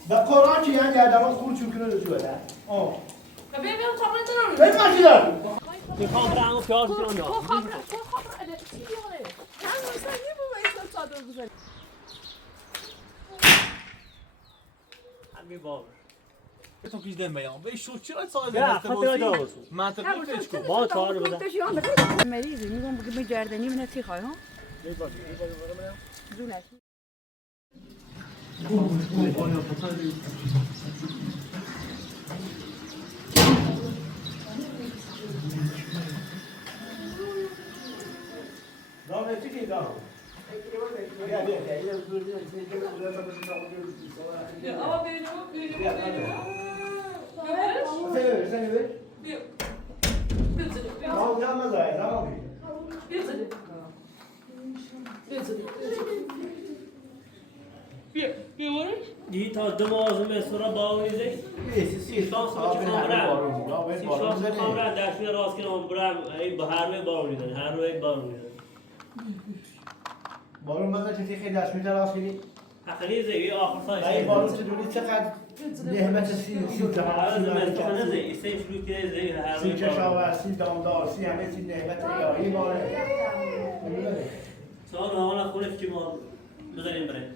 ده قرآن چی یعنی آدم خود چون کنه شده آه ببین میام تمرین دارم ببین ماشی دارم میخوام برم پیاز کنم یا همین باور تو پیش دم بیام به شو چرا ساده نه خاطر دارم منطقی پیش کو با چهار بده مریضی میگم بگم گردنی من چی خواهی ها زونه دارم چی کی دارم ama benim Sen ver. Tamam gelmez ay tamam. این تا دماغ مسورا باوریزه سیستان ساچ کامرا سیستان کامرا داشته راست کنم برام این بهار می باوریزه هر روز باوریزه بارون بذار چه خیلی دست می‌ذاره راست خریزه این آخر سال این بارون چطوری چقدر نعمت سی زمستان زی استیم شروع کرده زی هر سی کشاورز سی دامدار سی همه سی نعمت الهی باره سوال حالا خونه چی ما بزنیم بره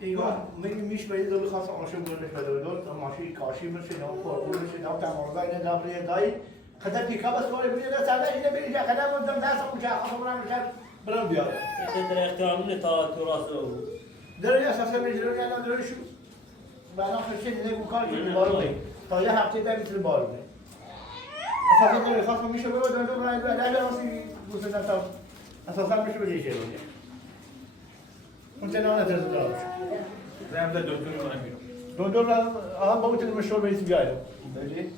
ایگاه میشمارید دو بخواست آنشون بودنش بده دو تا ماشین کاشی بشه نه پرپور بشه نه تمارزا اینه دابریه دایی خدا پیکا بس کاری بریده سرده اینه بریده خدا مدام دست اون که خواهم برم میشن برام بیاره این در احترامونه تا تو راسو داره اساسا میجرون یا نه داره شو بعدا خرچه دیده بکار که بارو بی تا یه هفته ده میتونه بارو بی اساسا داره خواست میشه بگو داره برای برای راسی بوسه نتا اساسا میشه بگیشه رویه اون چه نه نترس داره رمز دکتر کنم بیرون دکتر را آن با میتونه مشور بیسی بیاید دیدی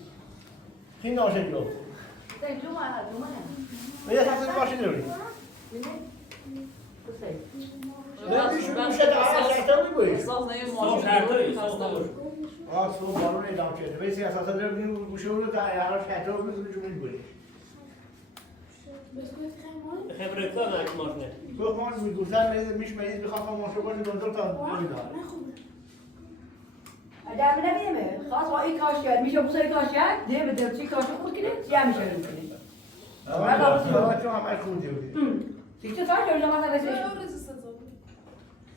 خیلی ناشه بیو یه اساسا ماشین داری صبح بارون اعلام شده بیسی اساسا داریم گوشه رو در یارش کتا رو بزنی جمعی بودی خبره کار نک ماشنه تو مان میگوزن میش مریض بخوام ماشو کنی دکتر تا نمیداره در نمیمه خاص با این کاش کرد میشه بوسه کاش کرد نه بده چی کاش خود کنه چی هم میشه کنه آره چون همه خون دیدی دیگه تا جوری مثلا بسیش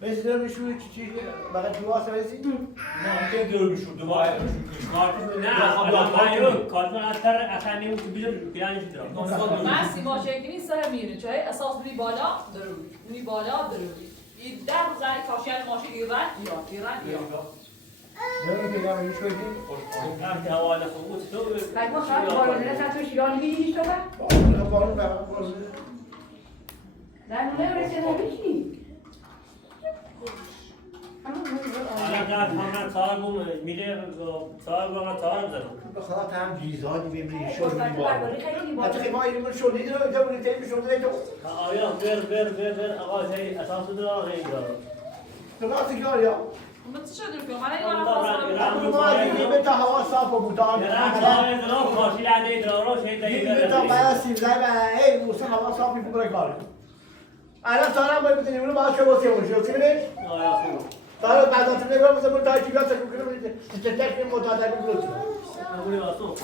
بیسی دارم میشوی چی بعد جواس بیسی نه که دور میشود دو ماه نه کارتون اثر نمیشه بیرون پیانش دارم من سیما شکلی سر میره چه اساس بری بالا ضروری می بالا ضروری این در زای کاشیان ماشین ایران یا دارم که دارم میشوی وقتی حواله خوب تو بعد ما خاطر بالا نه تا شیرانی میدیش تو بارون برام بارون در مونه رسیده نمیشی حالا همه صاحبم میره صاحب ما صاحب زدم بخدا هم جیزانی میبری شو میباری حتی ما اینو شدید رو اینجا بودی تیمی شده تو آیا بر آقا زی اساس دارم هی دارم تو راستی که آیا من چه شده که من ما دیگه به تا هوا صاف و بودان نه صاحب دارم ماشین علی دارم شی دیگه تا باید سیزده و ای موسی هوا صاف می‌کنه کار الان سارا باید بتونی اونو باید چه واسه اون شو چی می‌بینی آیا خوب سارا بعد از اینکه مثلا من تاچی بیاد چه کنم چه تکنیک متعادل بلوت اونی واسه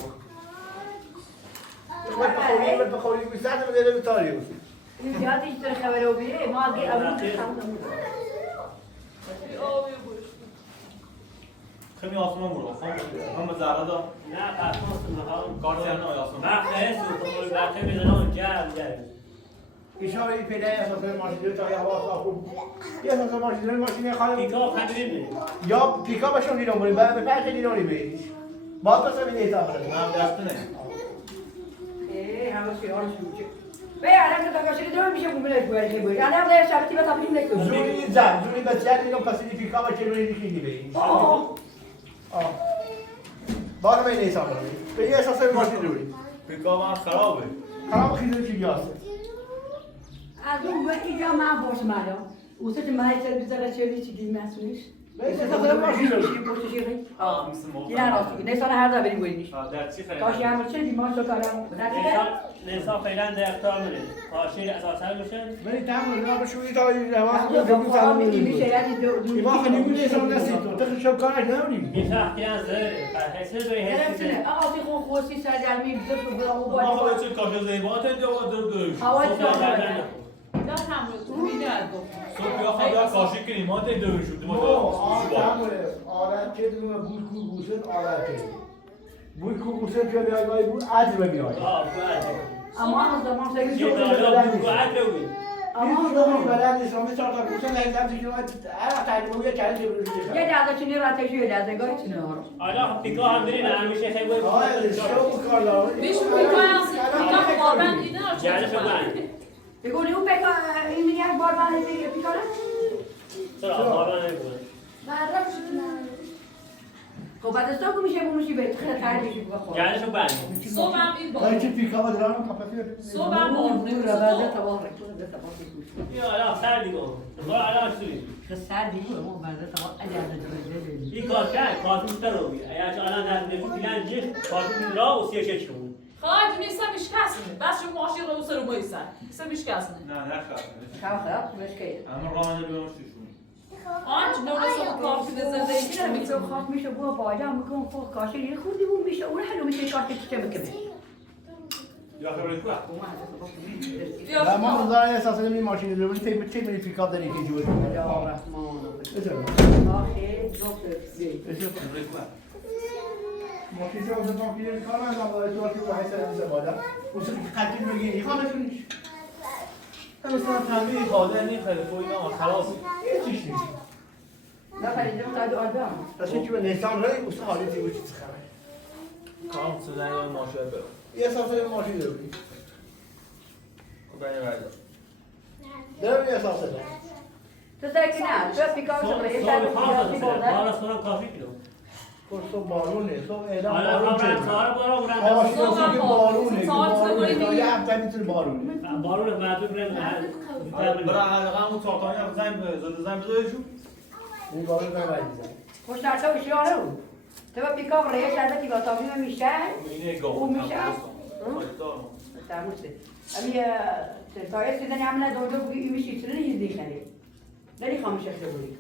من بخوری میسازم میذارم به تاریخ این یادش در خبر رو بیه ما اگه اول خیلی آسمان برو هم زهرا دا نه پاسپورت میخوام کارت نه آسمان وقت تو وقت میذارم جرم اشاره این پیدا اساس ماشین تا هوا صاف یه اساس ماشین خاله پیکاپ خریدیم یا پیکاپشون دیدم بریم بعد به فرق دیدم بریم باز پس این ایتا بریم من دست نه همه شیار شوچه به الان که تاکاشی دو میشه بومش بوری بود الان در شبتی با تابلیم نکرد زوری زن زوری بچه دیدم پس این پیکاپ چه روی دیگه بریم باز به این ایتا بریم به یه اساس ماشین روی پیکا من خرابه خراب خیلی چی بیاسته از اون وقتی جا من باش مالا اوست که مای چه بیزاره چه چی مسئولش اساسا ماشین داره. پشت شیرین مثل ما. یه راست نه سال هر دفعه بریم گوینیش در چی خیلی؟ کاش همه چه دیمان تو کارم نسا فعلا در اختار میره کاشی اساسا میشه ولی تمام اینا به شوی تا این حواس تو بگو با سلام میگی میگی میشه یعنی اینا خیلی میگه سلام نسی تو تو شب کارش نمیری این سختی از حسه دوی حسی آقا تی خون خوشی سرگرمی بذار تو برام ما باید خواهد چه کاش زیبات یا درش. هوا لا تمرز تو میاد صبح یا خواهد کاشی کریمات درش شد. آره که دونه بود کو گوسن آره که بود کو گوسن که بیای بود عجب میاد اما از زمان سگی یه دالا بود باید بگوی اما زمان بلد نیست اما چهار تا گوسن هزار کیلومتر هر تعلیمو یه کاری یه دعوا چنین راتشی یه دعوا چنین آره حالا پیکا هم بریم همیشه خیلی بود آره شو کار داره بیشتر پیکا باربند اینا جلش بند بگویی اون پیکا این میاد باربند پیکاره چرا باربند نمیکنه خب بعد از تو میشه بومشی به خیلی خیلی میشه بخور جلش بند صبح هم این داری بار که پیکا با درام کپاسی صبح هم بار بعد تبارک یا حالا سر دیگه ما الان چی سر دیگه ما بعد تبارک اجازه این کار کرد کارتون رو بگیر اگر چه الان در نفو دیگه جیخ کارتون را و سیاشه شون خواهد نیستم میشکسنه بس شما ماشین رو سر بایستن نیستم میشکسنه نه نخواهد. خب مشکل اما راه نمیشتیشون. آنچ نورسو کافی به زندگی میتونم خاص میشه بو باجا میکنم فوق کاشه یه خوردی بو میشه اون حلو میشه کارت چه میکنه یا خیلی خواه. و ما مزارع اساسا نمی ماشین رو بودی تیم تیم پیکا داری که جوری یا رحمان آخه دکتر ماشین جو از ما پیش کار انجام داده تو که واسه سر بالا واسه قدیم میگی این کارو کنیش مثلا تنبیه خاله نیم خیلی خوی نه خلاص. چیش نیست نه خریدم تا دو آدم راستش که نیسان رای واسه حالی دیگه چیز خبره کام سودن یا ماشین برم. یه اساسا ماشین داری خدا نگهدار. داری اساسا تو سرکی نه تو پیکار شده یه سر پیکار برده حالا سورا کافی کیلو صبح بارونه صبح اعلام حالا بارون خبر شد سوار برو آشنا برم که بارونه بارونه یه هفته میتونه بارونه بارون معدود برم برای حلقه همون تاقانی هم زن بذارشون. این بارون نمیدیزن خوش درسا بشی آره تو پیکار برده یه سر پیکار تامی میشه اینه گاه. او میشه تموسه امی تایه سیدنی عمله دو بگی میشی سرنی هیچ دیگه نری خاموش شده بودی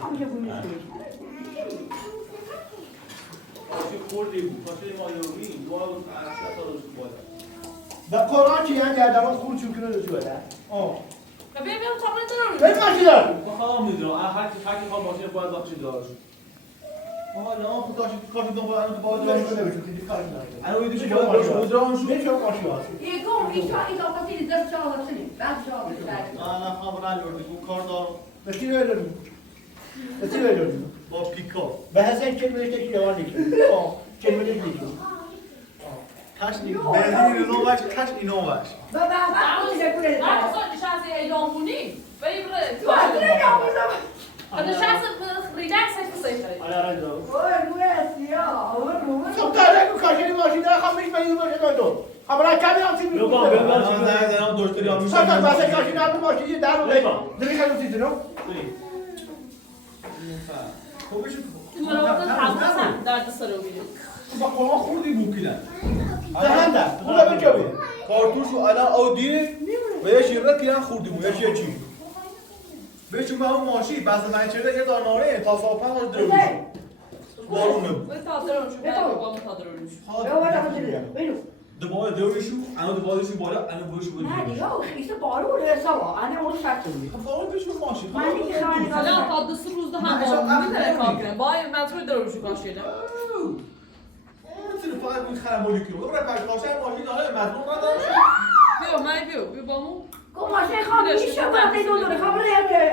خاموش بودی کاشی خوردی بود. کاشی مایوری. دو بود. اصلا تا روز باید. و قرآن چی یعنی گردمان خود چون کنه رو جوه ببین میام چاقلی تو بری ماشین دار ما خواهم میدونم. هر کی خواه ماشین باید وقتی دارش. آها نه خود کاشی دنبال الان تو باید جایی کنه بشون که کاری نداره الان ویدیوش باید باید درامشون. نمیشه ماشین هست یکم ایشا اینا کسی در چهار سنی بعد چهار سنی نه خواب نلوردی. اون کار دارم. به چی بیدونی؟ به چی بیدونی؟ با پیکا. به حسن کلمه که یوان نیکی کلمه نیکی کاش اینو باش. کاش اینو باش. بابا بابا چه کنه من اصلا نشسته اعلام کنی بری بره تو از دیگه نمی‌ذارم نشسته ریلکس هست حالا رنج رو روی سیاه روی خب داره که کاشی ماشین داره خب میش بگیر ماشین داره خب رای کمی هم چی بگو بگو الان زنگ زنم دکتری هم میشه. سه تا واسه کاشی نرم ماشین یه در رو داری خیلی چیزی نو خوبش تو مراقبت تمام درد سر رو میگیره با قرآن خوردی بوکیدن. دهنده اون رو بجا بید کارتوش رو الان آودی و یه شیره پیرن خوردی بود. یه چی؟ بهشون به همون ماشی بس من چرا یه داناره تا صافن رو درمیشون. بارونه بود. باید تادرون شو باید با مو تادرون شو بابا چه کنه بینو دوباره دوریشون الان دوبارهشون بالا الان بروش بود. نه دیگه خیلی بارو رسوا انا اون شرط بود خب فقط پیش به ماشین. من دیگه خبری حالا ندارم تا 2 روز هم با میتونه کار کنه با مترو درون شو کاشیده چرا فقط بود خرمولی کیلو. برای پشماشای ماشین داره مضمون نداره. بیا با مو کو ماشین خام میشه وقتی دو دور خبر که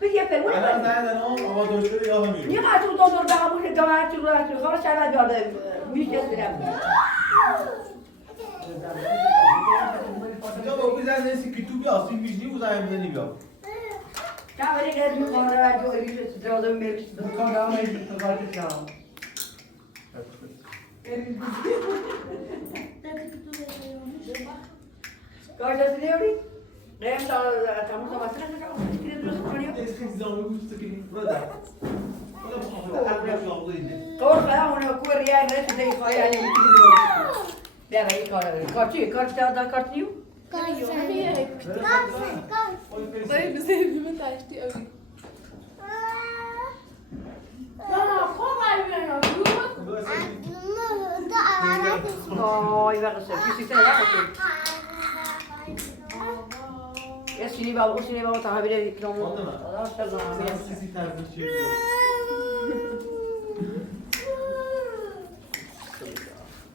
بگی پرمون الان زنگ زنم آقا دکتر یا میرو. یه قطع دو دور به همون دامت رو راست خبر شب داده میشه برم یا با بزن نسی که تو بیا سیم ویژنی و زنگ بزنی بیا. کاری که میخوره جو ایش داده میرس کار دارم این تو کار که کردم کار دست نیاری قیم دار تموم مثلا که درست کنیم قول فهم اون کو ریال رت دی خواهی علی در این کار داد کارت نیو طيب زي ما انت عشتي قوي آی وقت سر یه سینی بابا تحویل کلامو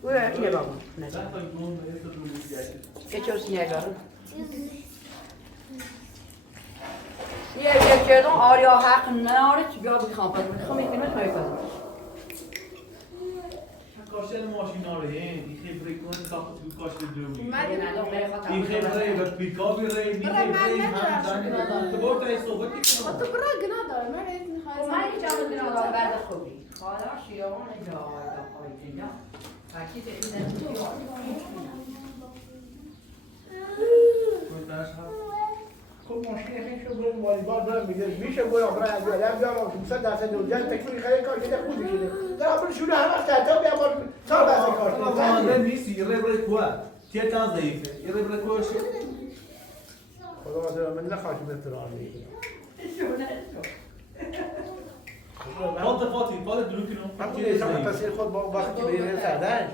وای چیه بابا چه چوسی نگار یه کردم آریا حق نداره چی بیا بخوام پس میکنم پس کاشتن ماشین آره این خبره کنه ساخت تو کاشت دومی من این خبره و پیکاپی ری این خبره هم تو برو تا صحبت کنم تو برا گنا داره من این خب من اینجا بودم داره بعد خوبی خالا شیران اینجا اینجا فکیت این خب ماشین شو بریم والیبال بریم میگه میشه بریم برای اولم بیام 500% دوجن تکونی خیلی کار میده خودی شده در اول شروع همه تا بیام سال بعد کار فهمیدن نیستی یه ربر کوه تیه تان ضعیفه یه ربر کوه شو خدا من نخواهیم احترام میگیرم فاطی دلو کنم همین ایشان تصویر خود با وقتی بیرون سردن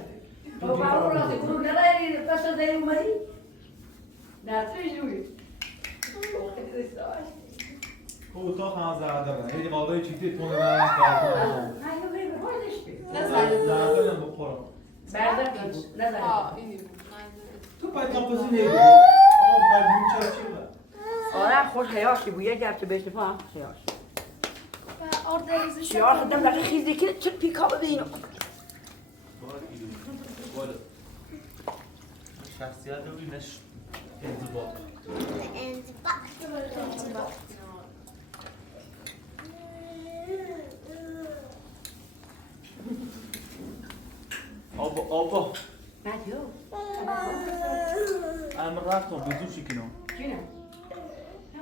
تو باور راست کنون نداری پس از این اومدی نه توی جوی خب تا خان زرده هی قابل چیزی تون رو کار نزد بخورم نزد تو پای کامپوزی نگو آقا پای چرا چی بود آره خوش حیاشی بود یه گرچه بهش فهم حیاش اوردریزش شیار خدم لقی خیزی که چه پیکا ببینم شخصیت رو بینش انضباط آبا مهدی ها امر رفتم بزو چی کنم چینه؟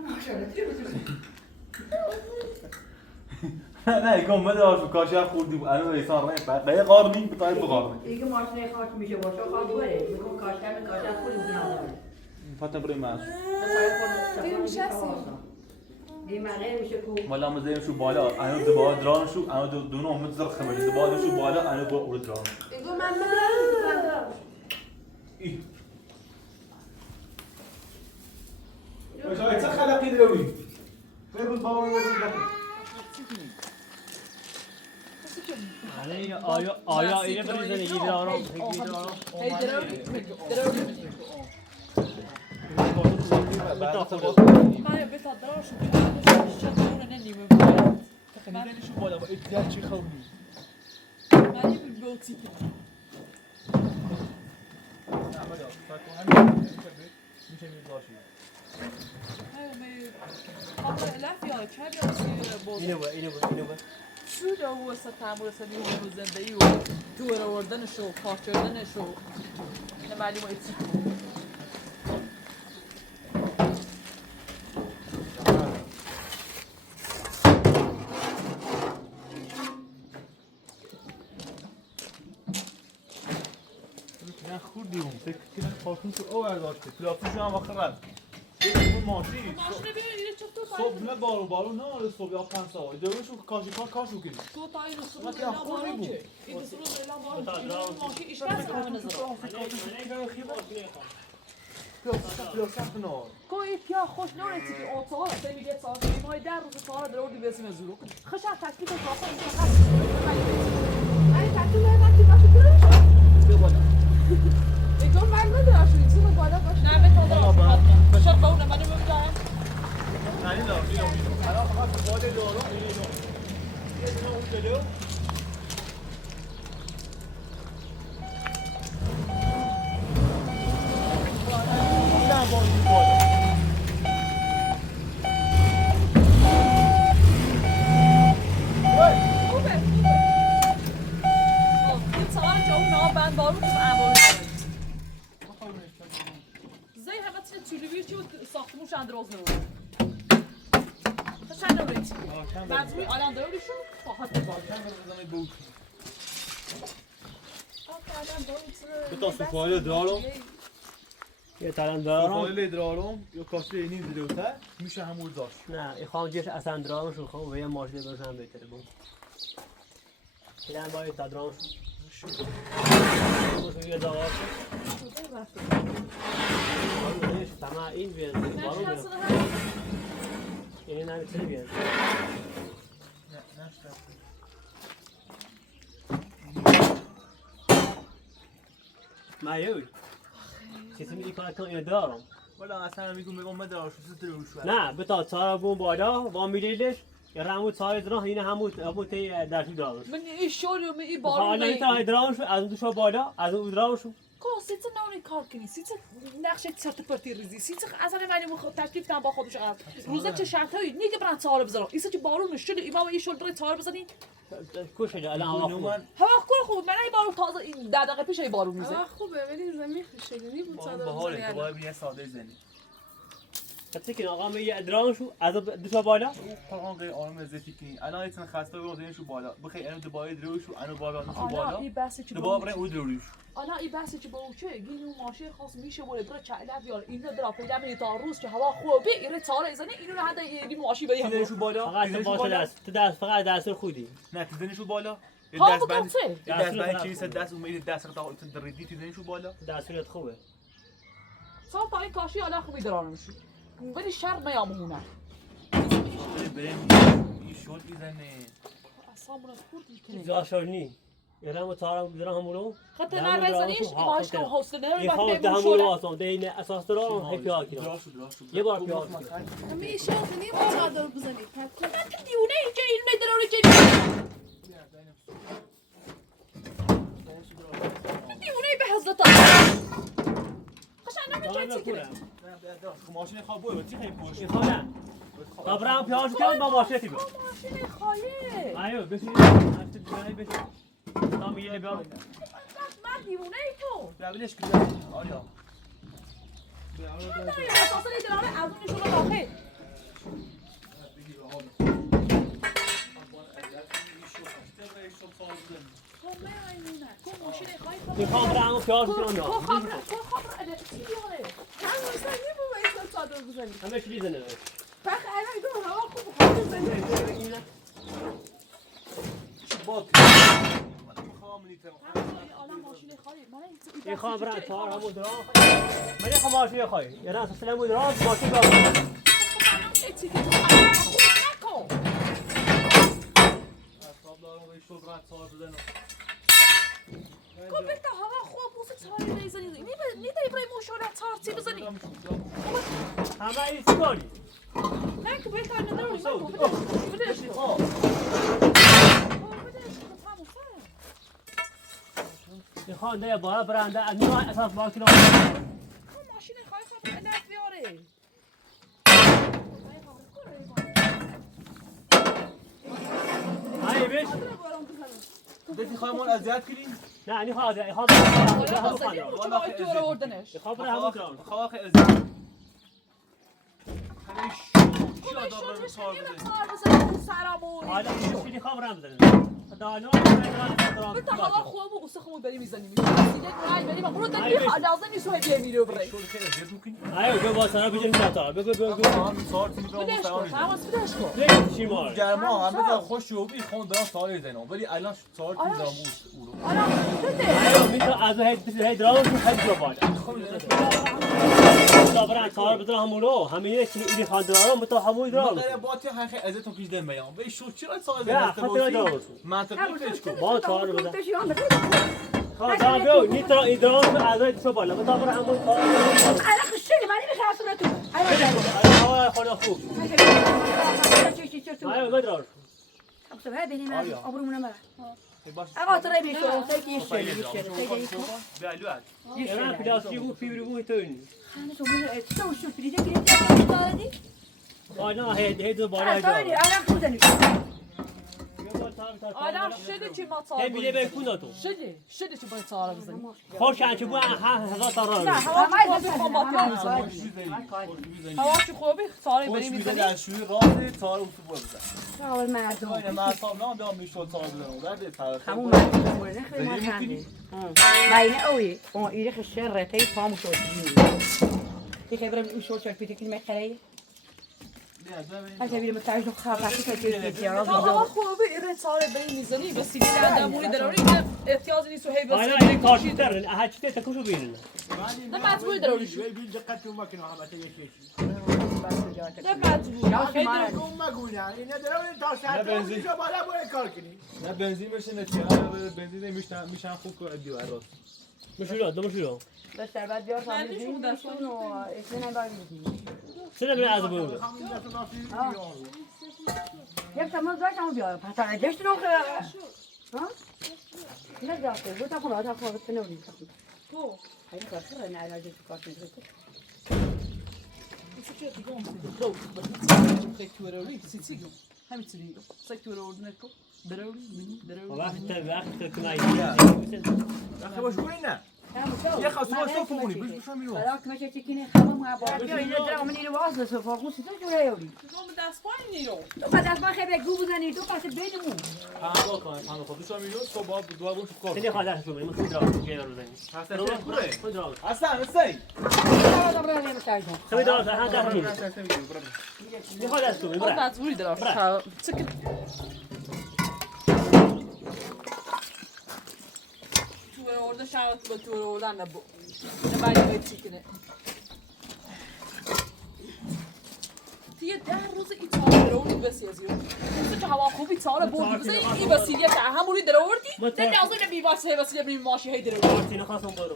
ماشاءالله چی بزرگی؟ نه یکم مدار شو کاشی خوردی بود الان ایسان رنگ بعد به قارنی بتای بقارنی دیگه ماشین خاص میشه باشه خاص بره میگم کاشتن خوری بود نداره فاطمه بریم ماش دی مغیر میشه کو والا مزیم شو بالا انا دبا دران شو انا دون امت زر خمر دبا شو بالا انا با اول دران يقول من مدرسة ای وش هاي تخلقي دوي غير الباور آیا اینه بری زندگی دارم هاي بتقدرش شغلنا نني من شو بالا با اتلال چی خونی ما يبي بوتي میشه میذاشی اینو شو دو ستامرس اللي هو زندگی و دور آوردنش و پاک کردنش و نمالی ما ایتی من خوردیم فکر کنم خاطون تو او برداشته پلاسیشون هم آخرت اون ماشی صبح نه بارو نه آره صبح یا 5 ساعت دوشو کاشو کنیم تو تا این ما که خوردی بود این سرو اعلام بارو ماشی ایش بس من نظر پلاسیش نه کوی پیا خوش نورتی که اوتار سه میگه ساعت مای در روز کار در اردی بسیم زورو خش تکلیف خاصه این خاص أنا تعطيه ما تعطيه ما شكرا بیا بالا يقول ما ندري شو يصير بالا باش نه بتادر شرط اون من میگم نه نه الان فقط باده دارو اینو یه دونه اون جلو نه بالا بارو تو انبار زي همه کوچولویی چی ساختمون چند راز نمونه چند نمونه مجموعی الان داروشون فقط چند بزنم بود بتا سفاله دارم یه تلم دارم سفاله دارم یا کاسه اینی دیروته میشه همون داشت نه ایخوام جیش اصلا درامش رو خواهم و یه ماشین برشن بهتره بون پیلن باید تا درامش رو یه داغاش نیش تمام این بیان بارو بیان این نمیتونه بیان مایوی چیزی میگی کار کن اینو دارم ولی اصلا میگم مدارش رو نه بتا چهار بون بالا با میلیش یا رمو چهار درام این همون تی درشی دارم من این شوری و من این بارو حالا این تا درامش از اون شو بالا از اون درامش سیت نانی کار کنی سیت نقشه چرت پرتی ریزی سیت اصلا ولی تکلیف کن با خودش قرار روزه چه شرطایی نیگه برن چهار بزنم ایسا چه بارون نشده ایما یه شل برای چهار بزنی کشه الان هوا خوب من این بارون تازه این 10 دقیقه پیش این بارون میزه خوبه ولی زمین خشکیدنی بود با باحاله تو باید یه ساده زنی حتی که آقا می درامشو از دو تا بالا طبعا غیر آرام زیتی کنی الان ایتن خسته رو زنیشو بالا بخیر اینو دوباره دروشو اینو بالا نشو بالا دوباره برای اون دروش آنا این بحثی که با اوچه گینو ماشین خاص میشه بوله برای چعلت یار اینو درا پیدا می تا روز که هوا خوبه اینو تاره زنه اینو رو حتی یه ماشین بدی زنیشو بالا فقط باشه دست تو دست فقط دست خودی نه زنیشو بالا ها دست بند چیز دست امید دست تا دریدی زنیشو بالا دستورت خوبه صاحب تا این کاشی حالا خوبی درانه میشه ولی شرط میامونه بریم این شد میزنه اصلا از خورد میکنه زاشونی یرم تارم درام همونو خاطر نر بزنیش ماش کم حوصله نداره میخوام وقتی دهمون بمون رو آسان دین اساس درام هپیا کردم یه بار پیاز همه ایشون کنی با چادر بزنی من که دیونه اینجا این نداره جدی دیونه به حضرت خشن نمیشه چی کنه ماشین خواب بود چی خیلی پوش میخوام قبرم پیاز کردم با ماشینتی بود ماشین خاله ایو بشین هفته دیگه بشین تا میگه بیار من دیونه ای تو قبلش کردم آیا من اساسا نداره از اونشون رو داخل میخوام برم پیاز کنم تو خبر چی بیاره هم مثلا نیمو با این چادر بزنی همه چی بزنه فقط الان ایدو هوا خوب خواهد بزنی میخوام برم تار همون درام من میخوام ماشین خواهی یعنی اساس لمون درام ماشین دارم گفت هوا خوب بود چای بزنی نیدی برای مشورت تارتی بزنی همه این چیکاری نه که بهتر نداری بدش میخوام ده بالا برنده از نوع اساس ماشین ماشین خواهی خواهی نفت بیاره های بیش دیدی خواهمون اذیت کنیم نه این خواهد این خواهد خواه خیلی اذیت حالا چی خواهم برم بزنم دانو بتا هوا خوب و قصه خمون بری میزنیم دیگه رای بریم برو دنی لازم نیست تو بیمیره بری ایو بگو با سرا بجن تا بگو هم سار تیم رو مستوانی بدش کن بگو چی مار گرما هم بذار خوش شوبی خون دارم سال زنم ولی الان سار تیم دارم او رو آره بده ایو میتو از هی درام خیلی بالا صبران کار بدرا همونو همین چی این خاندارم تو همون درام مگر باتی خیلی ازتون پیش دم میام به شو چرا سال نه زنم خاطر دارم منطقی پیش کو با کار بدرا خدا بیو نیترا ایدرام از تو بالا تو برا همون کار الان خشلی من نمیخوام تو هوا خدا خوب ایو بدرا خب هذا بيني ما أبرومنا مرة أبغى ترى بيشوا تيجي يشتري یه پلاستیک و فیبر تو این أنا شو من تسوي شو فريدة فريدة هذه نه هی دو بالا أنا خذني آدم شده چی ما هی صاحب میده به کون تو شده چی باید صاحب بزنیم خوش چه بو هزار تا نه را هوا خوبی خوب با هوا خوبی صاحب بریم میده میزنیم دستشویی راه تار اتوبو بزن اول مردم آینه مصاب نه بیا میشد تار بزنم بعد تار همون مردم مورد خیلی ما چنده باینه اوی اون ایره خشر رتای فامو شد دی خبرم میشد شد پیتی که مخره هذا بيرم تعيشوا خاطر كيف يا هوا راجل خوبی ایره صاحب بریم میزنیم بس سیبیل اندامونی دراری احتیاج نیست و هی آینه بس این کارتی تر هر چی تکوشو بیرن نه مجبوری دراری شو بیل دقت و ماکینه همه تیجی نه مجبوری خیلی کم مگویی اینه دراری تا ساعت بنزین. شو بالا باید کار کنی نه بنزین بشه نتیجه بنزین میشن خوب که دیو راست مشورا دو مشورا بس بعد بيار صار يجين بيشونوا اثنين باقيين سنه من از بو همین دست ناسی يا كمان زاك عم بيار حتى عدش تروح ها لا جاكو قلت اكو لا تاكو بتنوري تو هاي كثر انا على جيت كارت وقت کنای اخي واش قولنا يا خاص ما صوفوني باش نعملوا هذاك ماشي تكيني خمم مع بعض يا ترى من اللي واصل سوف اقول ستة ولا يوري دست پایین نیرو تو بعد از ما خبر گو بزنی تو پس بینمون پناه کن خود 2 میلیون تو با دو بون کار سنه خاطر شو بریم خود را گیر رو زنیم خود را اصلا نسي لا لا لا متعجب خود را ها در همین می خود است تو خود برا مجبوری درار سکت تو orada şarkı batıyor oradan da bu. Ne böyle bir çikine. دیگه 10 روز ایتالیا رو بس yazıyor. تو که هوا خوب ایتالیا بود بس این وسیله تا همونی در آوردی؟ نه لازم بی واسه وسیله بی ماشی هی در آوردی. سینه خواستم برو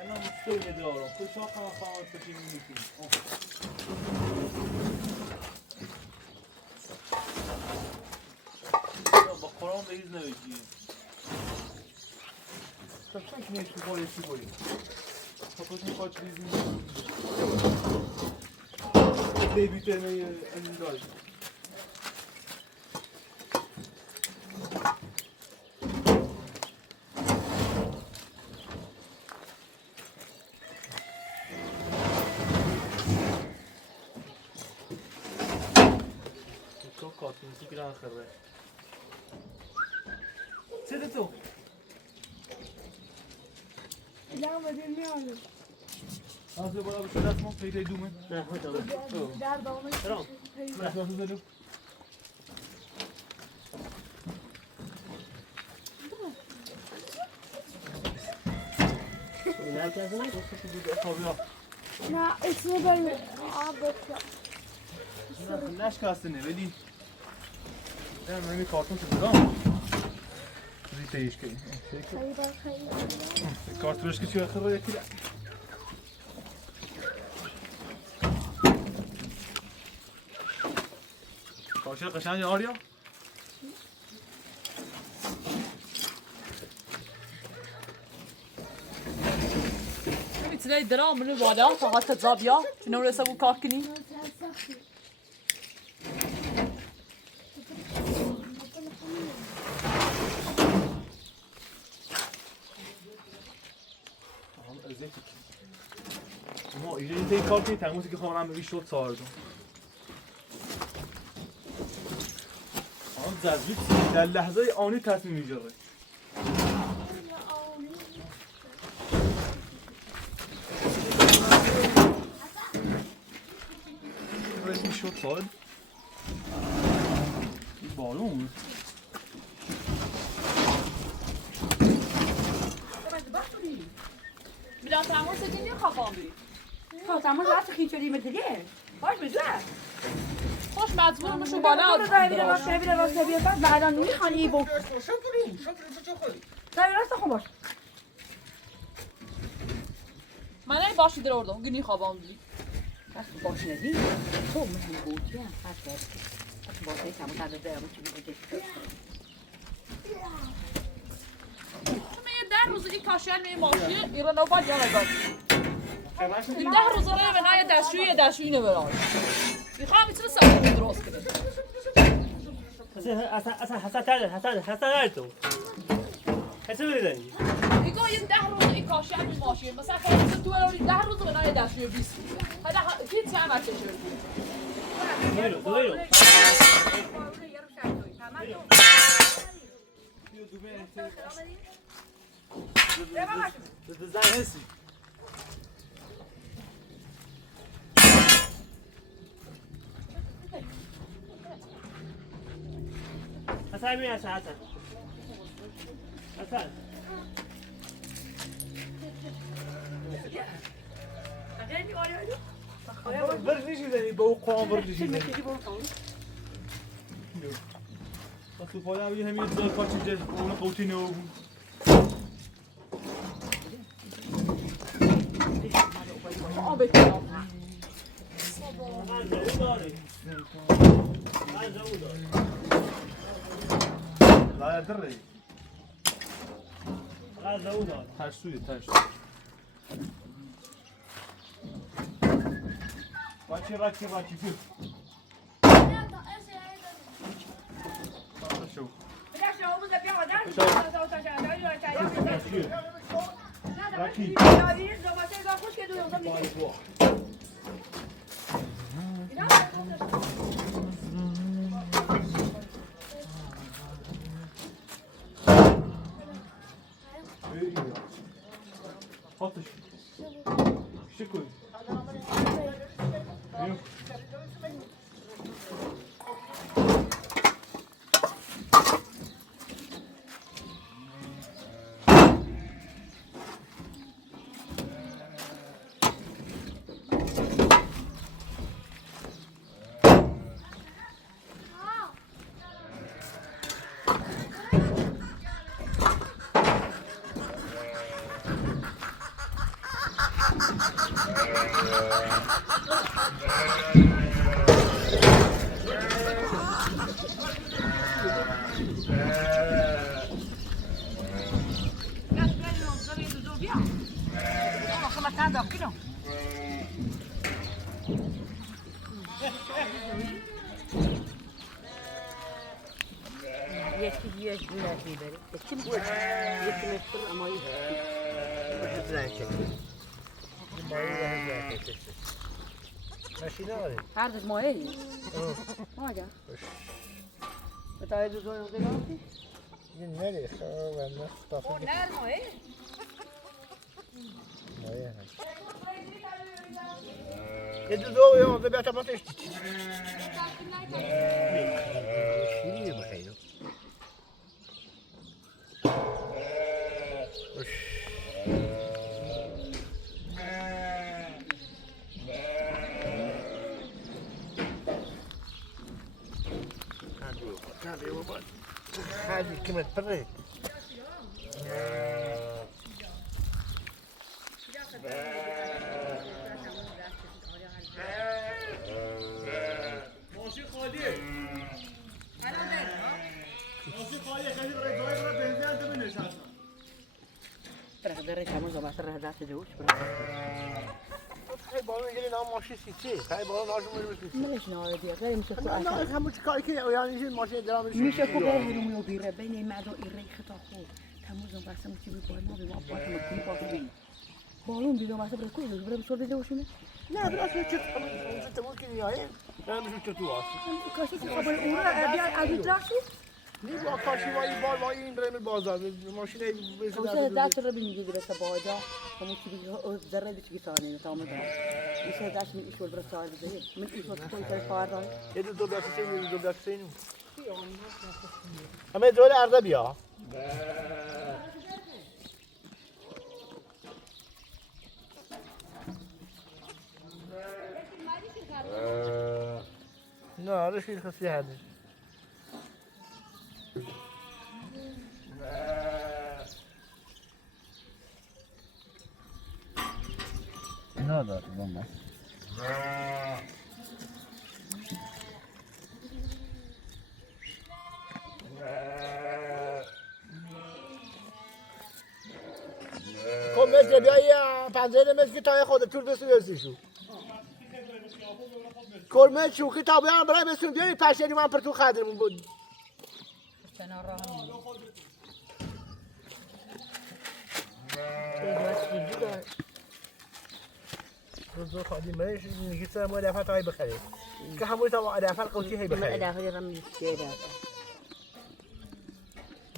انا مشكله دارم كل شاقه خاص تجي مني با قرآن به ایز نویجی تو چند کنیش بگویی چی بگویی تو کش میخواد چیزی بیبی تنه این داری کاتون که راه خرده چه تو لا ما دنيا از بالا بشه دست ما پیدا دومه نه خود را در دامه برام دست ما زدو نه کسی نه نه اسمه بریم نشکستنه ولی من همین کارتون تو بودم ریتهیش کنیم کارتونش که چی آخر رو یکی کاشر قشنگ آریا میتونی درام منو بالا تا حتی زابیا که نورسه بو کار کنی. ما اینجا این کار کنید تموزی که خواهم بگی شد ساردون آن زرجیب در لحظه آنی تصمیم میگیره این شد سارد این بالون میرم تماس دیگه نخوام بری. تمام وقت خیلی دیگه باش بزن خوش مجبورم مشو بالا راست بیا بعد بعدا میخوان ای بو راست خوب باش من ای باشی در آوردم گنی خوابم بری. راست باش ندی تو مهم بود یا حتی باشه تمام کرده درم چی میگه من 10 روز این کاشل می ماشی ایران رو باید یاد این 10 روز رو به نای دستشویی نبرای میخوام میتونه ساعت درست کنه حسن تو حسن میدونی نگاه یه 10 روز این کاشی همین ماشین مثلا خیلی تو ولی 10 روز به نای دستشوی 20 هدا هیچ هم نشه دویرو حسن می حسن برش میزنی با او قوام برش میزنی تو پایه هم همین دار کاشی جز اون قوتی نو بود لا يدري هذا هو ده ترسوی راکی بیا شو راکی Fotos. Chico. Viu? یکی دولت میبره یکی متر اما ماشینه آره هر دوز ماهی ماجا بتاعي دوز دلوقتي این نری خواه و نستافه نر ماهی مایه هست یه دو یا اونده بیاتا ما تشتی شیریه بخیرو خیلی کمت پره ماشین خالیه ماشین خالیه خیلی برای جای برای بنزین هم ببینش هستن برای داره کامل زمان سر دست جوش خیلی بالا میگیری نام ماشین سیچه خیلی بالا ناشون میرسی ملش ناره دیگه غیر میشه تو نه اصلا همون چی کاری که یعنی این ماشین درام میشه که به هرومی و بیره بین مدا ایره خطا خود تموز اون قسم که بیپای ما به ما باید مکنی باید بین بالون بیدو واسه برای کوی برای بسور بیده باشونه نه درست چه تمام که نیایه نه میشه چه تو واسه کاشی که خبر اون رو بیا عدید راشی نی با کاشی وای بار وای این بریم بازار ماشین واسه دست رو بمیگی برسه باجا همون چی بیگه ذره بیچی ثانیه تمام تمام میشه دست می ایشول برای سال بده من ایشول کوی سر کار داره یه دو دست سین دو دست سین همه دور ارده بیا نه رشید خسی هدی نه داره بمبه خب متر بیایی پنجره متر که تای خودت طول بسی شو کلمه شوخی تا بیان برای بسیم بیایی پشتری من پر تو خدرمون بود کنار راه همین روزو خالی منش میگه سر ما دفعه تای بخرید که همون تا دفعه قوطی هی بخرید دفعه رمی سیده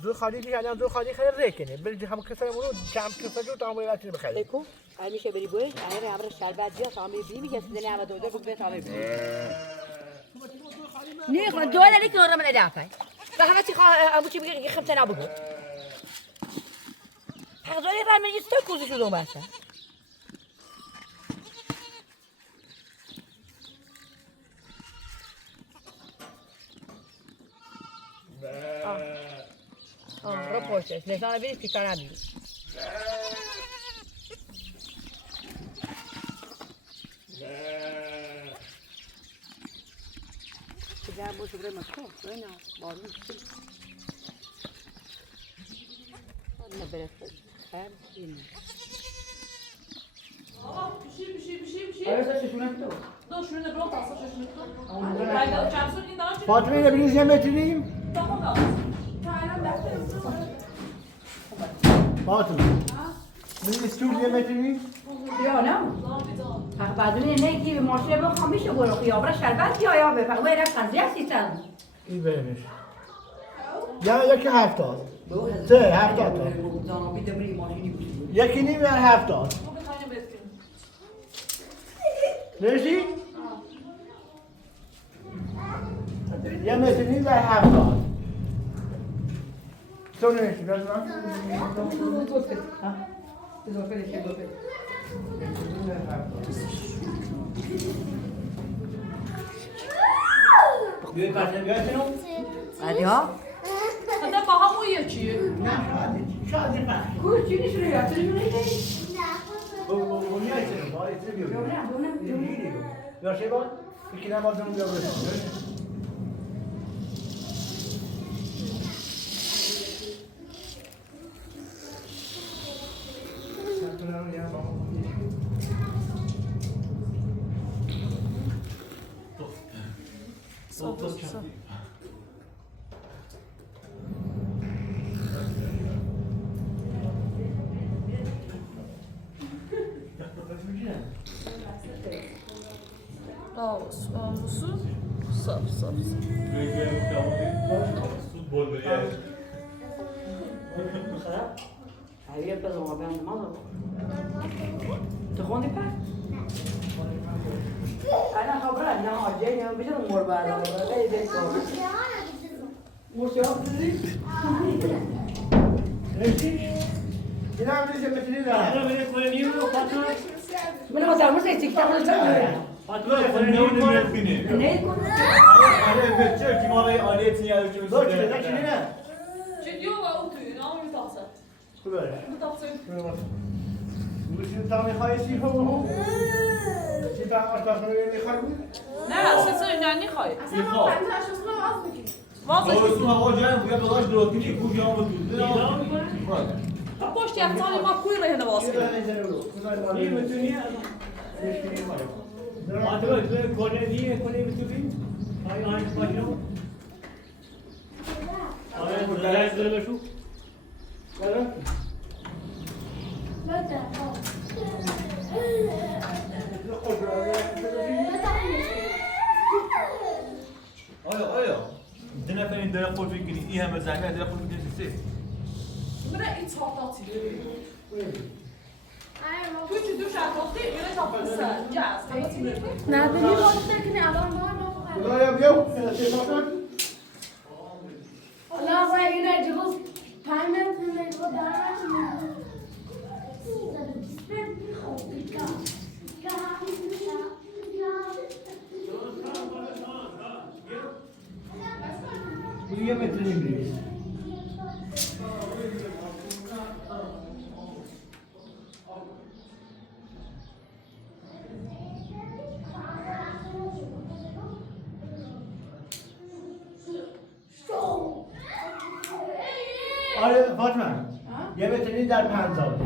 دو خالی دیگه الان دو خالی خیلی ریکنه برید هم کسای مونو جمع کسا جو تا همون وقتی بخرید دیکو همیشه بری بوی اگر همراه شربت بیا تا می بی میگه سیده نه دو بود به تا می بی نه خود دو علی کنار من دفعه و همه چی ابو چی میگه خمسه نبگو حضوری رمی است کوزی شده باشه رو پشتش نشانه بیدی پیکار نبیدی چیزا باشو برای مکتوب اینا بارون شد نبره خیر این فاطمه نبریز یه متریم فاطمه من استول یه متریم یا نه بعد نه کی ماشین با خمیشه برو خیابر شربت یا به فقط رفت قضیه سیستم این برنش یا یکی 70 سه 70 یکی نیم یا 70 نشی یه متر نیم در 70 تو نشی بزنم بیایی پرسه بیایی کنم بعدی ها خدا با همون یکی نه شاید پرسه کوچی نیست رو یاد بونیای سنو باری سنو بیایی یا شبان یکی نمازم بیا برسیم هیچ بذار ما بیان نماز تو خوندی پس؟ الان خبره نه آجی نه بیشتر مور بالا خیلی دیگه موسیقی دیدی؟ نشی اینا هم دیگه متری دارم فاطمه بره کنیم فاطمه من ما سرموش استیک تاخذ جمله فاطمه کنیم نه آره بچه کی ما آلیه تیار که دو چه داشتی نه چیزی و اوتوی نام میتاسه خوبه میتاسه موسیقی تا میخوای سی هم سی تا آشپزخونه میخوای نه سه یعنی خواهی اصلا ما بنده اشخاص رو باز میکنیم واسه تو آقا جان بیا داداش درستی نی کو جان بود پشت یک سال ما کوی رهنه واسه این میتونی فاطمه تو کنیم میتونی آیا آنش باشه آیا درست داره بشو آیا دو نفر این داره خود بگیری این همه زنگه داره خود بگیری سه بره این صحباتی تو چی دوش انداختی اینه تا پسر جز نه ببین واسه کنی الان ما خدایا بیو حالا آقا اینه جلوس پایمت نمیشه دارم یه متر نمیریز آره فاطمه یه متر در 50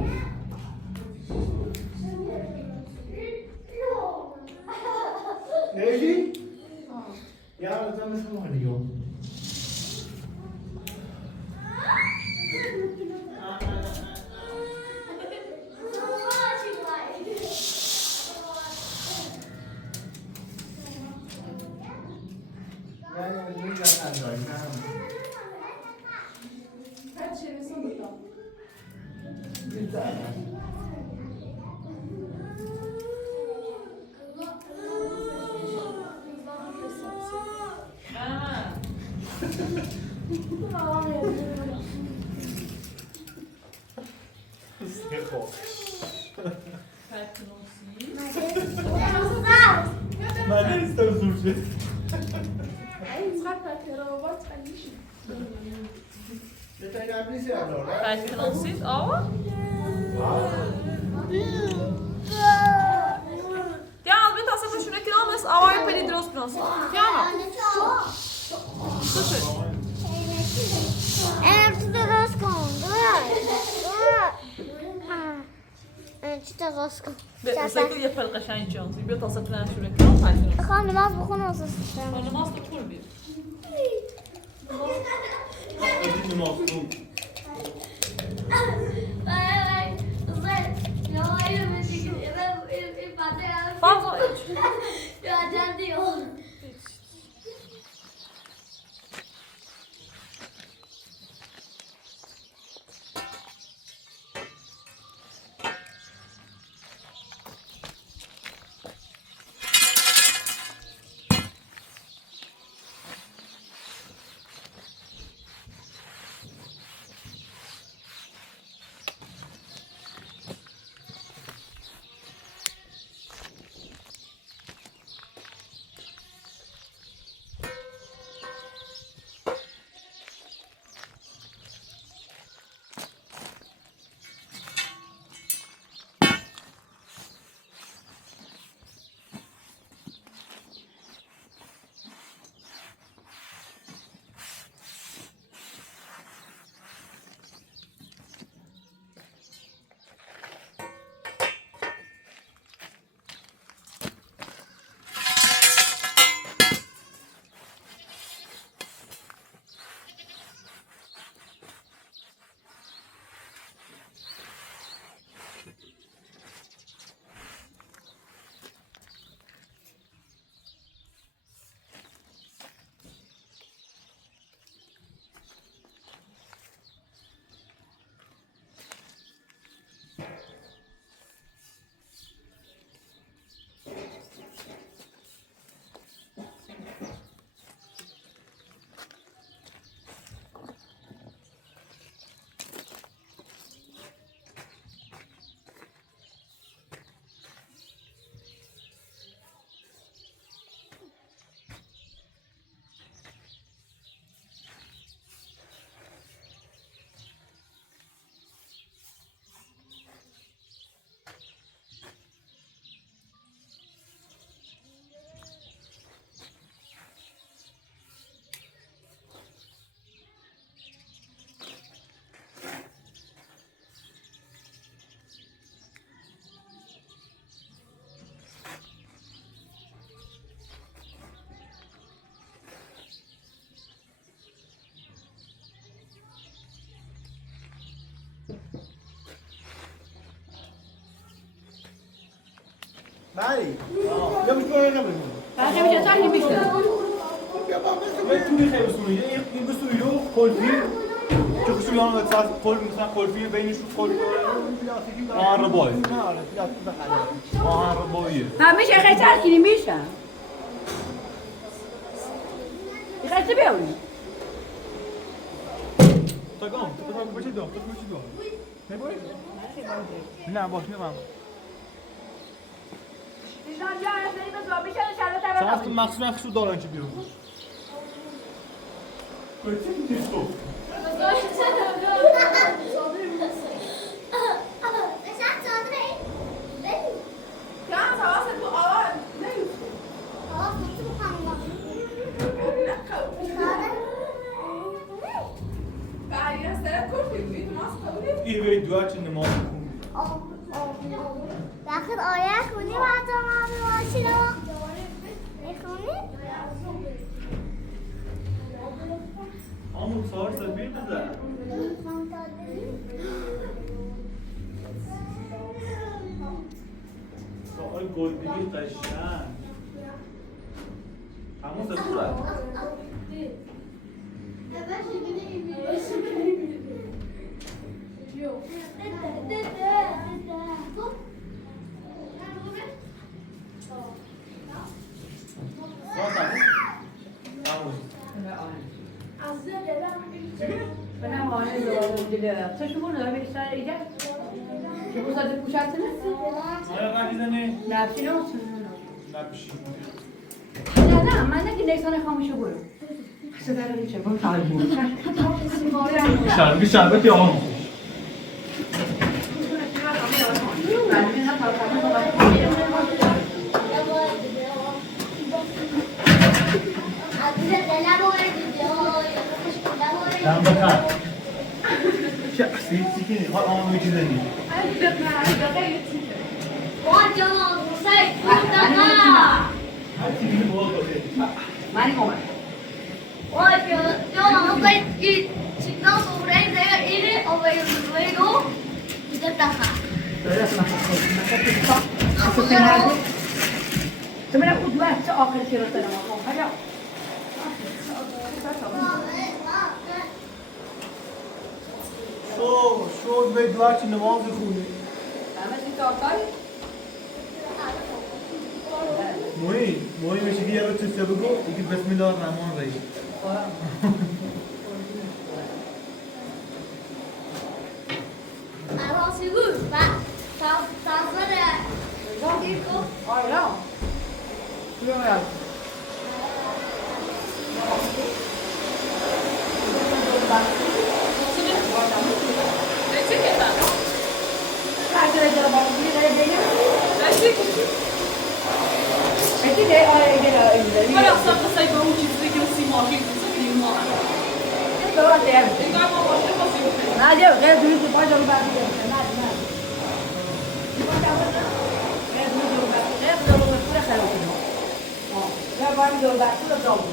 نشی؟ یا مثلا مثل مهلیو من نیستم زور شد Dit is een niet zo. 5 knalsies, ouwe. Ja, als je als je een knal is, ouwe je pedi droog knalsies. Ja, Слушай. Что ты раскол? Что раскол? بذكر يفعل قشاين جونز يبي تصل لنا شو نكلم فاشل. خان نماز بخون واساس. أنا ما أستطيع بيه. أديني مصروف Fazla iç. Mehdi. Ya bu şöyle ne bileyim. Ben de bir de sanki bir şey. من توی خیلی سوریه این به سوریه و کلفی که خوشی بیانو به ساعت کل مثلا کلفی بینش و کل آهن ربایی آهن رباییه همیشه خیلی ترکیلی میشن. خیلی بیاونی. تاگام تو بچه دام تو بچه دام نبایی؟ نه باش نمیم ساعت که مخصوص نخشو دارن چی بیرون کلچه نیست تو این وی دوار چه نماز بخون وقت آیه خونی و حتی ما باشی رو میخونی؟ آمون سهار سبیر بزن سهار گلبیگی قشنگ همون سبور بده چشم برو داره بیشتر ایده که بوسا ده پوشتنه آیا قدیدنی؟ نفسی نو نبشی نه من نگی نیسان خاموشو برو صدا رو ریچه برو تایی برو شربی شربتی آن دم بخر چه اصلی سیکنی حال آن میگی زنی هر سیکنی باید باشه مانی کمک sebenarnya aku dua seoker sih rasa nama kau aja شو به دعا چی نماز خونه sama si cokol موی میشه که یه رو چیز بگو یکی بسم الله الرحمن الرحیم Olha, olha. Olha só pra sair pra um tipo de que eu se morre, não sei o que ele morre. Igual a mamãe, eu consigo ver. Nada, eu quero dormir, tu pode jogar aqui. Nada, nada. Quero dormir, jogar aqui. Quero dormir, por essa aqui. Ó, já vai me jogar tudo a dobro.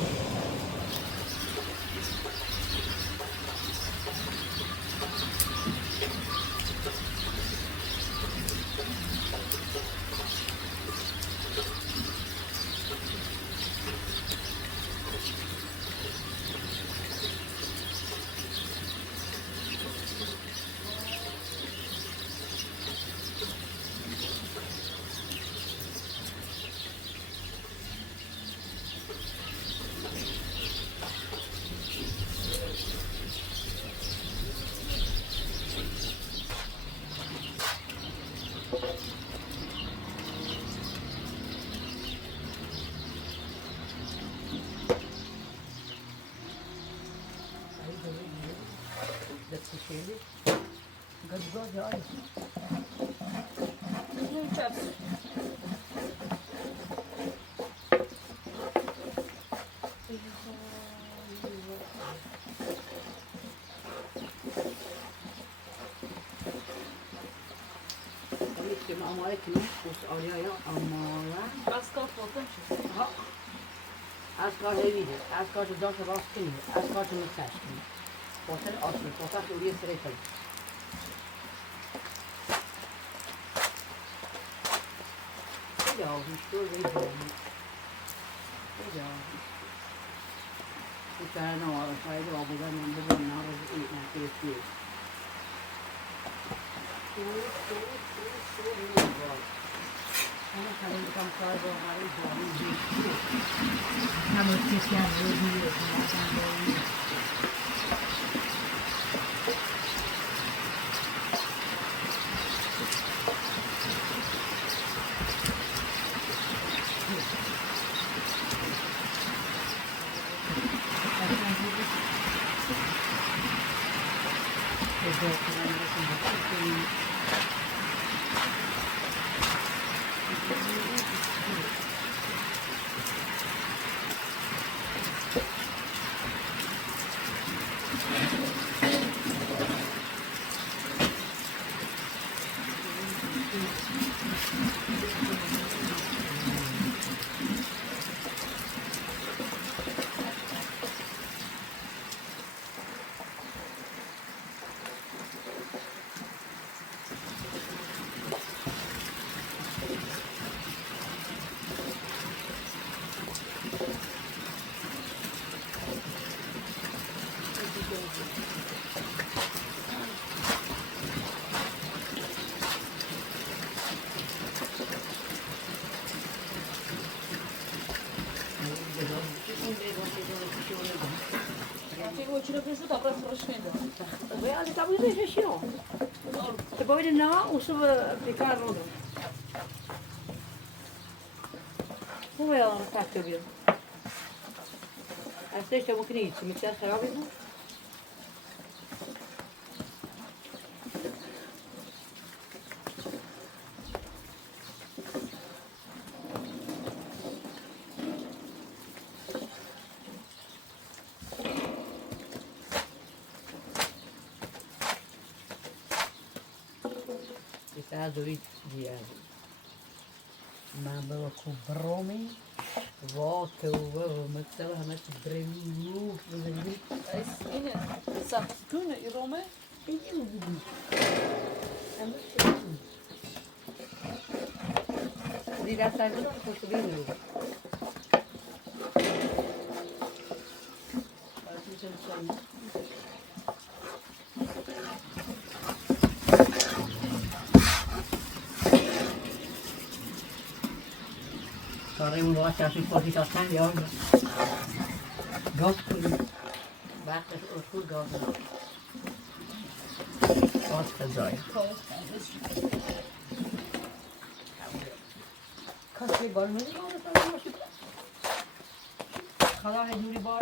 Asgard هیویده، Asgard داشت راست کنی، Asgard مستش کنی. واسه آسمی، واسه خوری سری کنی. Ja, hoe stor is het? Ja. Ik ga nou al vijf jaar op dan de naar het naar het feest. Ana kan ik kan vijf jaar maar ik ga niet. Nou moet ik ja weer o tiro preso da para frascando. Vai ali tá muito região. Depois de não, o sua aplicar rodo. Como é ela tá que viu? A sexta é um crítico, me quer saber algo? Está doido de ما بكو برومي واكو مثلا همش بريميو بريميو Es inne. Sag, kunne i Rome. دي لا تعمل خوش بينو Saremo lá, acho que pode estar sem olho. Gosto de bater o fogo, gosto. Gosto de joia. Kasih bal mı? Kalan eduri bal.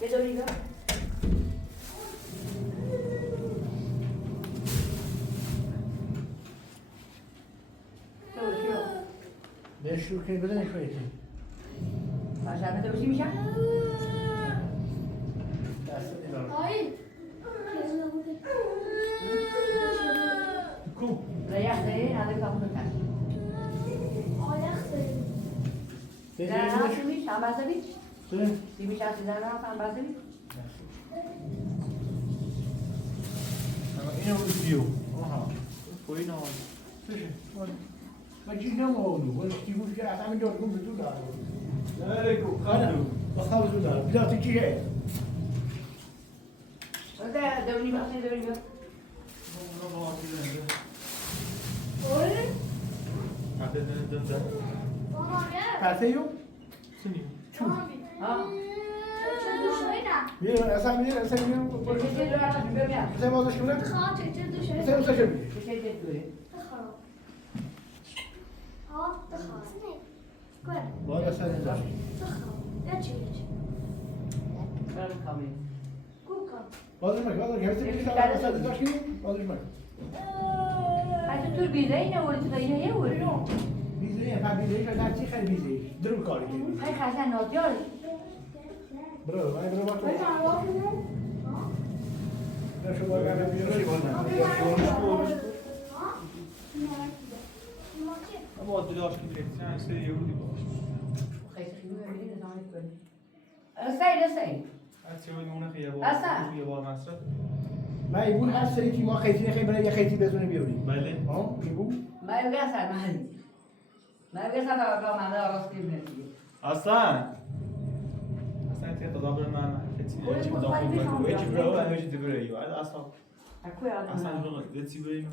Bedoriga. بهش رو کنی بدنش باید Aşağıda dövüşmüş ha? دست اداره Hayır. کو Reyah değil, adı kapını tak. Ayaktayım. بهش Sen ne yapmış? Sen bahsedin. بهش Demiş ya sizden ne yapan bahsedin. اما اینو بیو آها پایین آن بشه ما چیز نمونو ولی چی بود که اصلا من دارم به تو دارم نه کو خانم با خواب تو دارم بیاد تو چیه Orada dövüşmüş, bahsedin dövüşmüş. Hayır. حتی دنده Baba gel. پرسه یو سنی Abi. Ha? Çocuk dışarıda. میره اصلا میره اصلا میره Teşekkür ederim, böyle yap. اصلا بازش کنه Tıkal çocuk اصلا dışarıda. اصلا شد Teşekkür ederim. Tıkal. Al tıkal. Koy. بالا سر داشت Tıkal. Ne çekiç? Ben kalayım. Kuka. بازش مگه بازش گرفت میشه سر سر داشت کی بازش مگه Hadi dur bir de yine vurdu da yine vurdu. بیزه فهم بیزه شد چی خیلی بیزه درو کاری کنی Hay Hasan atıyor. برو من برو با تو Ben sana bakıyorum. نه شو بالا بیرون شو بالا Ha? اما دلاش که فکر نه سری یهودی باش Hayır, şimdi öyle de zaman etmiyorum. Say. حتی اون خیلی اصلا. یه بار مصرف من ایبون هست سری که ما خیلی خیلی برای یه خیلی بزنه بیاریم بله ها ایبون Ben gasar mahali. Ben gasar da ben manda aras kimle. اصلا اصلا تا دابر من Oye, کتی pues, دابر vale, من vale, هیچ vale. برو و هیچ دیگه یو اصلا Aku ya اصلا adam. جو دتی بریم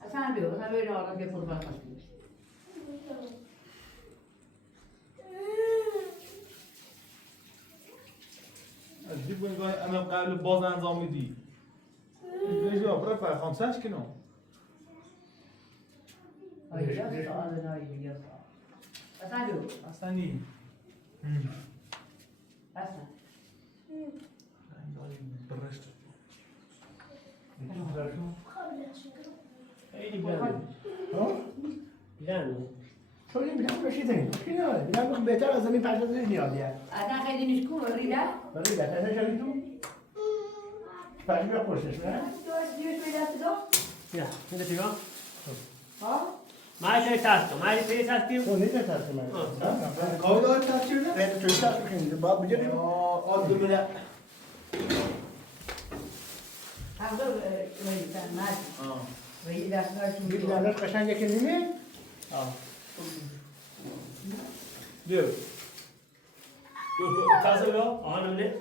Hasan diyor, sen böyle aras bir fotoğraf başlıyor. از دیگه نگاه اما قبل باز انجام میدی دیگه برای فرق خمسش کنم Hayır, ya sağ hayır ya sağ. Hasan diyor. اصلا نی Hasan. برشت خیلی بلند ها بلند تو نمیدونم بشیدیم کی نه میگم بهتر از زمین پرت از نیازیه Hasan خیلی نشکو ریده. برای بهتر نشدی تو پرت بیا پشتش نه Diyor böyle yaptı. یا میده پیگاه Ha? مالی تاست مالی پیش هستیم تو نیست هستی من کار داره تاثیر نه تو توی تاثیر کنید باید بجنیم آد دومینه هذا ويتان ماشي وإذا صارت میبینم قشنگ یکی نیمه بیا تازه بیا آنم نه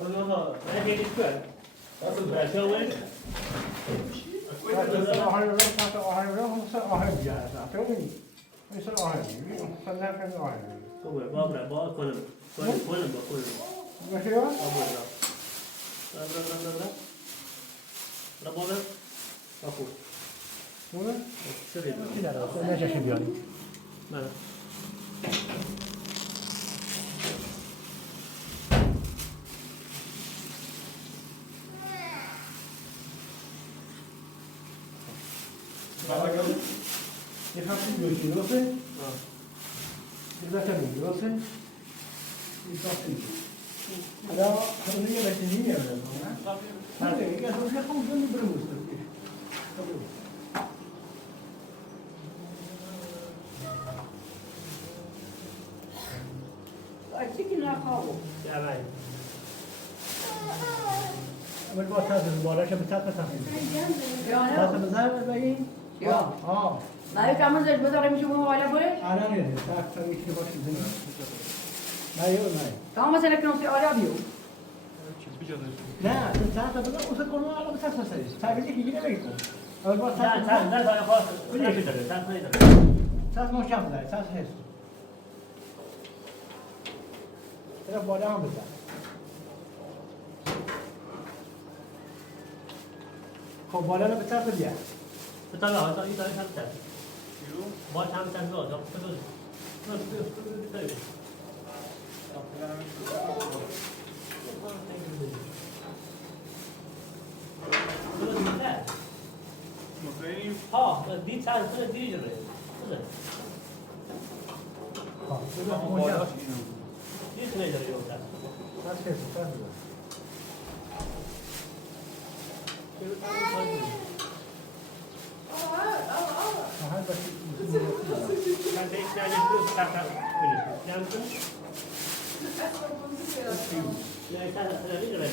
من دیگه کار راست ولی آهن رو پس آهن رو هم سر آهن دیگه هست تو ببین مثل آهن مثل نفس آهن خوبه با کنم با کنم باشه یا را بابا خوب خوبه سری چی داره نشاشی بیاری من یه خواهی دوشی درسته؟ یه زکنی درسته؟ یه خواهی حالا همونه یه بچه نیمی هم دارم نه؟ یکی از اون که خواهی دونی برم دوسته أشتكي ناقابو جمعی اول با تاز بالاش به تاز تاخید يا تاز أنا بزن ببین يا آه ما يتعمل زي البزر يمشي مو ولا بوي آره نه تاز تا میشه باشه زنی نه یو نه تمام مثلا كانوا في أرابيو نه تاز بزن اوسه کنو آلا به تاز تاز تاز یکی دیگه نمیکن اول با تاز نه تا خواست نمیداره تاس نمیداره تاز محکم بزن تاز هست طرف بالا هم بزن خب بالا رو به طرف بیار تو تا ها تا این داره تاس با هم تاس رو داد تو ها دی تاس تو دیگه جوره دیگه نمیداره یه تاس تاز هست تاز بزن آهن باشه من دیگه نمیدونم تاس نمیدونم نه تاس نمیداره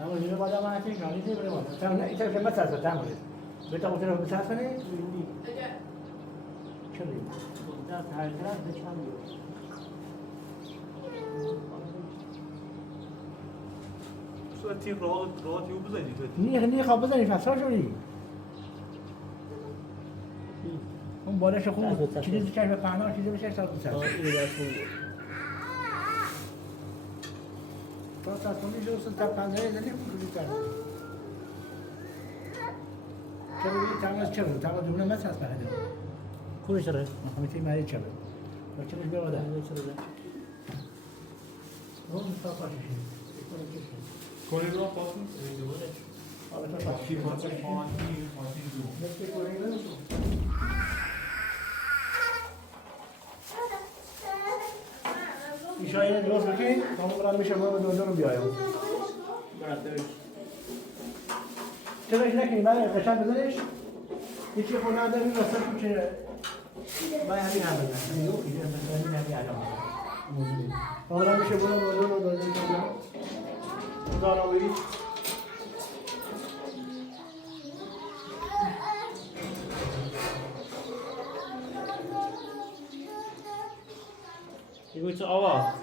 همون جلو بالا من هستی جانی چی بره بالا تام نه ایتا شما تاز تام بره بتا اون طرف تاز کنی چلی تاس هر طرف به چند میشه شو تیم راه تیو بزنی تو نه خواب بزنی فسار شدی اون بالاش خوب چیزی چشم پهنا چیزی بشه سال بسر تو تصمیمی شد اصلا تا پنجره زنی خوبی کرد چرا بگی تماس چرا؟ تماس دونه مست هست بهده خوبه چرا؟ همیتی مری چرا؟ و چرا بیا بادا؟ اون تا پاششی کنی راه پاسون حالا تا پاششی خاطر خواهی مثل کنی رو ایشایی درست بکنید تا اون برام میشه ما به دنیا رو بیایم چرا ایش نکنید من قشنگ بزنش هیچی خود نداریم راستش تو که من همین هم بزنم همین همین الان تا اون برام میشه برام دنیا رو دارم برید Je moet ze allemaal.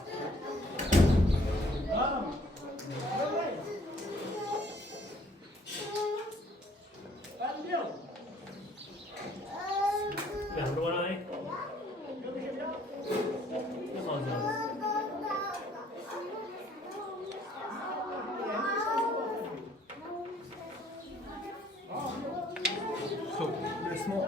Ja, maar waar nou? خب اسمو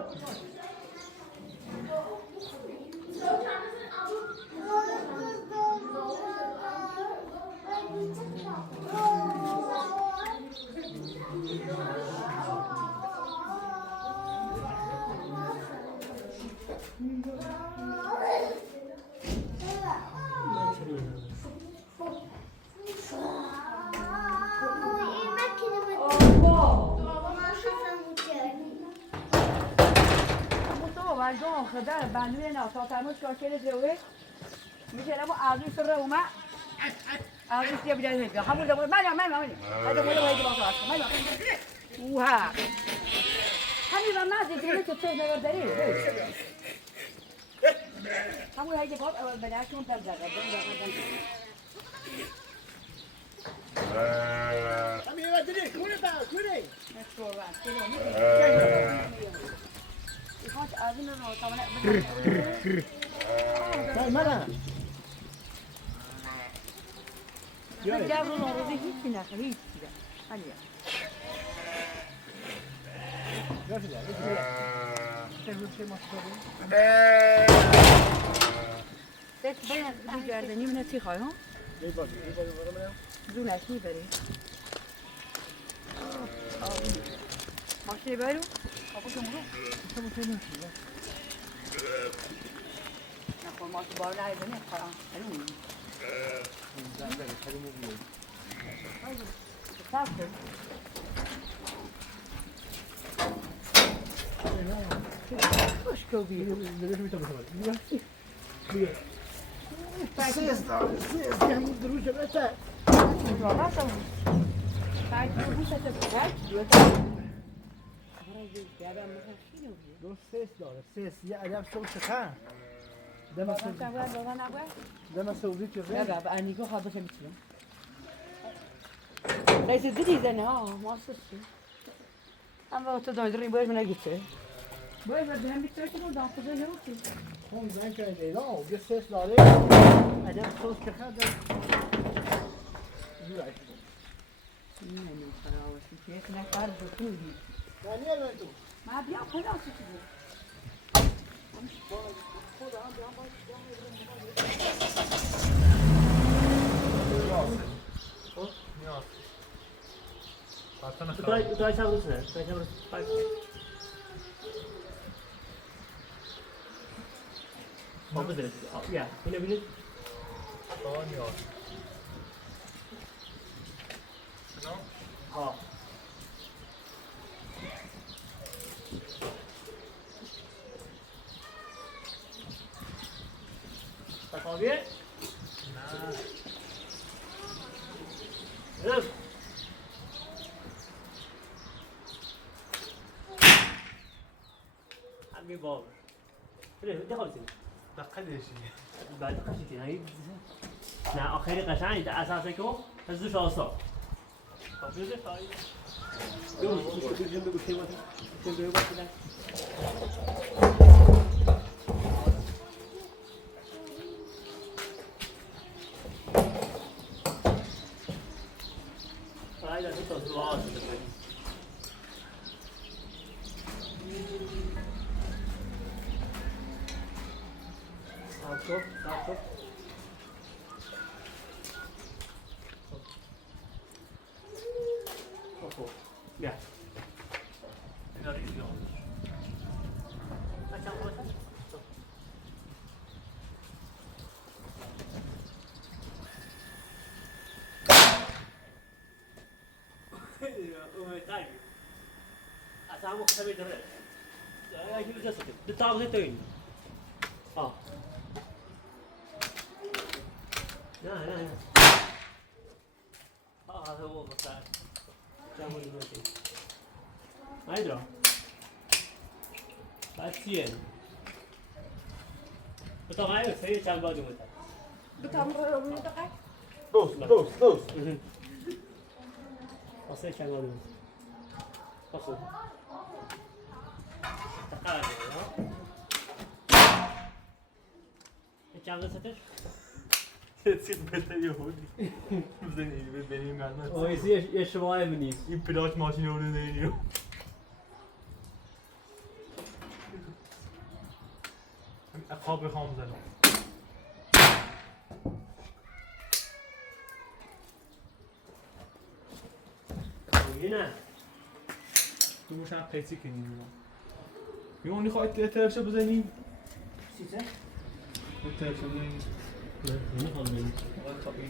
مجموعة خدار بندوی ناساتموش کاشل زوج میشه لبو عزیز سر اومد عزیز یه بیاد هیچ همون دمون من هذا مو هيك باصات ما وها همین ما دیگه که تو نگردی همون هيك باص اول بداكم ترجع همین ودی کونه تا کونه مشکور يخاف أذن إنه طبعا طيب مرة جابوا نورودي هيك ناخذ هيك كذا هنيا يا شباب تقول شيء ما بس بين بيجاردني من التيخاي ها دون أشني بري ماشي بارو أبو كمرو شو فينا نقول ماشي بارو لا يبني خلاص حلو تاكل وش كوبي ليش بتبغى سيس هم دروش بتاع والله سوي تعال تبوس تبغى دو سيس داره سيس يا ادم صوت كان ده ما سويت لا لا بقى نيجو خابش مثله ليس جديد انا ما صدق اما تدري باش من اجيته باش بدهم بيتركوا ده خذوا يروحوا هم زين كان لا وجا سيس داره ادم صوت كان ده يعني خلاص كيف نقدر نقول يعني انا انتو ما بيا خلاص كده Utaj sam rusnę. Ja, ile minut? Ja. Takowie? Raz. عمي بابر. دخلت. دقلش بعد خشيتي هاي. نه آخری قشنگ ده اساسه که هزوش آسا. طب یه دفعی. Ja. أسامو كتبي درة. يا كيلو جسد. بتعرف زي توين. لا. هذا هو بتاع. جامو دلوقتي. ما يدرى. باتين. بتوقع إيه سيء كان بعده متى. بتعمر من دقيقة دوس أصلاً كان بعده متى. أصلاً. تقال يا. كم دستش؟ سيد بيت يهودي زين بيني معنا هو يصير يشوي مني. يبلاش ماشين ولا نينيو أقابل خامزة هنا. تو مش عارف قيسي كني يوم نخوي تلاتة بزني سيسة. تلاتة بزني هنا خالد. طبيعي